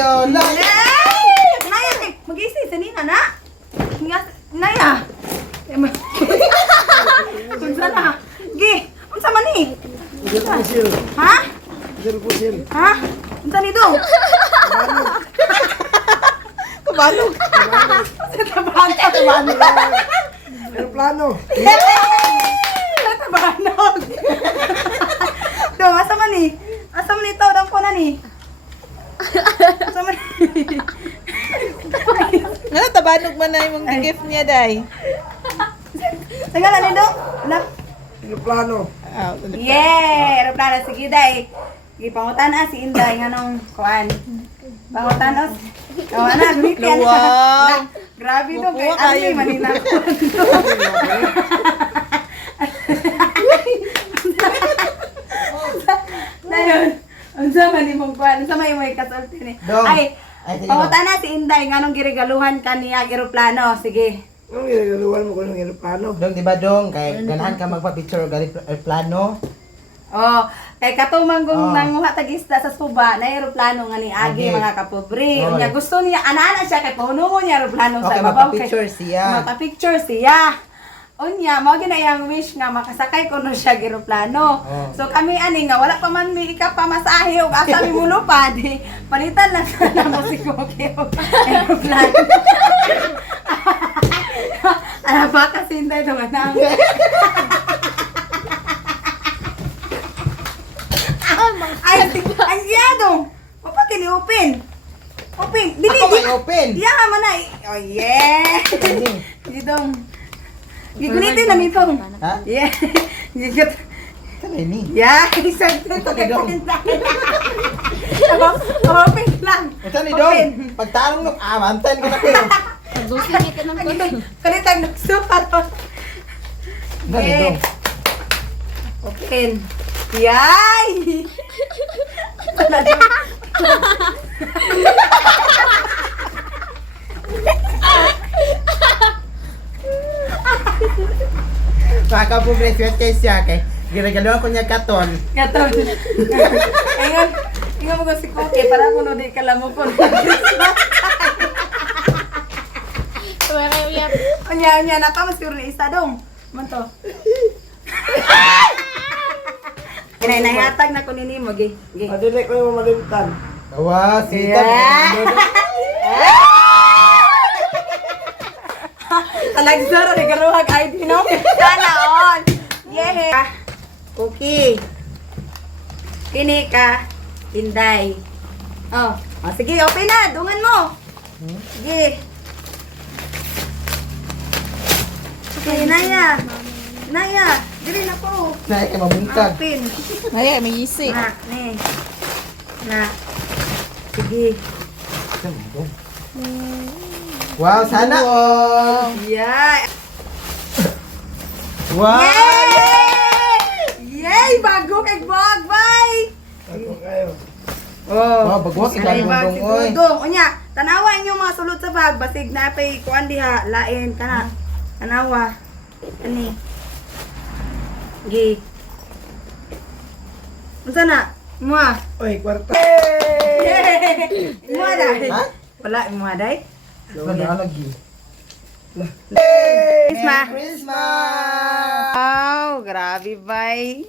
kayo. Naya, mag-isi, sanina na. Naya. Unsa na? Gi, unsa man ni? Ha? Ha? Unsa ni do? Kabalo. Tabanog. Aeroplano. Tabanog. Dong, asa man ni? Asa man ito? Dang ko na ni. Asa man ni? Nga, tabanog man na yung gift niya, day. Tanggal na ni Dong? Anak? Aeroplano. Yeah! Aeroplano. Sige, day. Ipangutan si Inday nga nung kuan. Pangutan Oh, anak, gumiti yan. Wow. Grabe to. Kay Makuha kayo. Ani, manina ko. Dayon. Unsa man imong kuan? Unsa may kasulti ni? Dong. Ay, Ay, sige, pangutan si Inday nga nung girigaluhan kaniya aeroplano. Sige. Anong ginagaluhan mo ko ng aeroplano? Dong, di ba dong? Kay ganahan ka magpa-picture og aeroplano. Oh, kay katumang kung Oh. nanguha tagista sa suba na aeroplano nga ni Agi Agi. mga kapobre. Oh. Unya gusto niya ana siya kay pahunuhon niya aeroplano Okay, sa babaw. magpa-picture siya. Magpa-picture siya. Unya mao gina iyang wish nga makasakay kuno siya sa aeroplano. Oh. So kami ani nga wala pa man mi ikapamasahe og asa mi mulupad. Palitan lang na mo si Koki og aeroplano. Ano ba kasi hindi ito manang? Ay, ang yadong. Papa, kini-open. Open. Dili, Ako may open. Diya ka man na. Oh, yeah. Gidong. Gigunitin na mitong. Ha? Yeah. Gigut. Kanay ni. Yeah. Isang ito kay open lang. Open lang. Ito ni dong. Pagtanong ng amantan ko na kayo. Kalitang nagsupat. Gani dong. Open. Yay! Makapobre swerte siya kay ginagaluhan ko niya katon. Gaton. Ingon mo ko si Koki para kuno di ka lamo po. Unya nakamasuro ni isa dong. Man to. Kinay nahihatag na ko nini mo gi. Gi. Adili ko yung malimtan. Awa, sita. Talagsaro ni karuhag ID no. Sana on. Yeah. Koki. Kini ka Inday. Oh, sige, open na. Dungan mo. Sige. Okay, Naya. Naya, dili na po. Nay kay mabungkag. Open. Ay, may isi. Na, ne. Na. Sige. Wow, sana all. Yeah. Wow. Yay! Yay! Bago kay Bog, bye! Ako kayo. Oh. Wow, bagwas si Ay, Dong bag, Dong, si oy. Dudong. Unya, tanawa inyo mga sulod sa bag. Basig na pa'y kuan diha, lain ka na. Tanawa. Ani. Gi. Unsa na? Mua. Oy, kwarta. Mua dai. Ha? Wala mua dai. Wala lagi. Christmas. Christmas. Wow, grabe bay.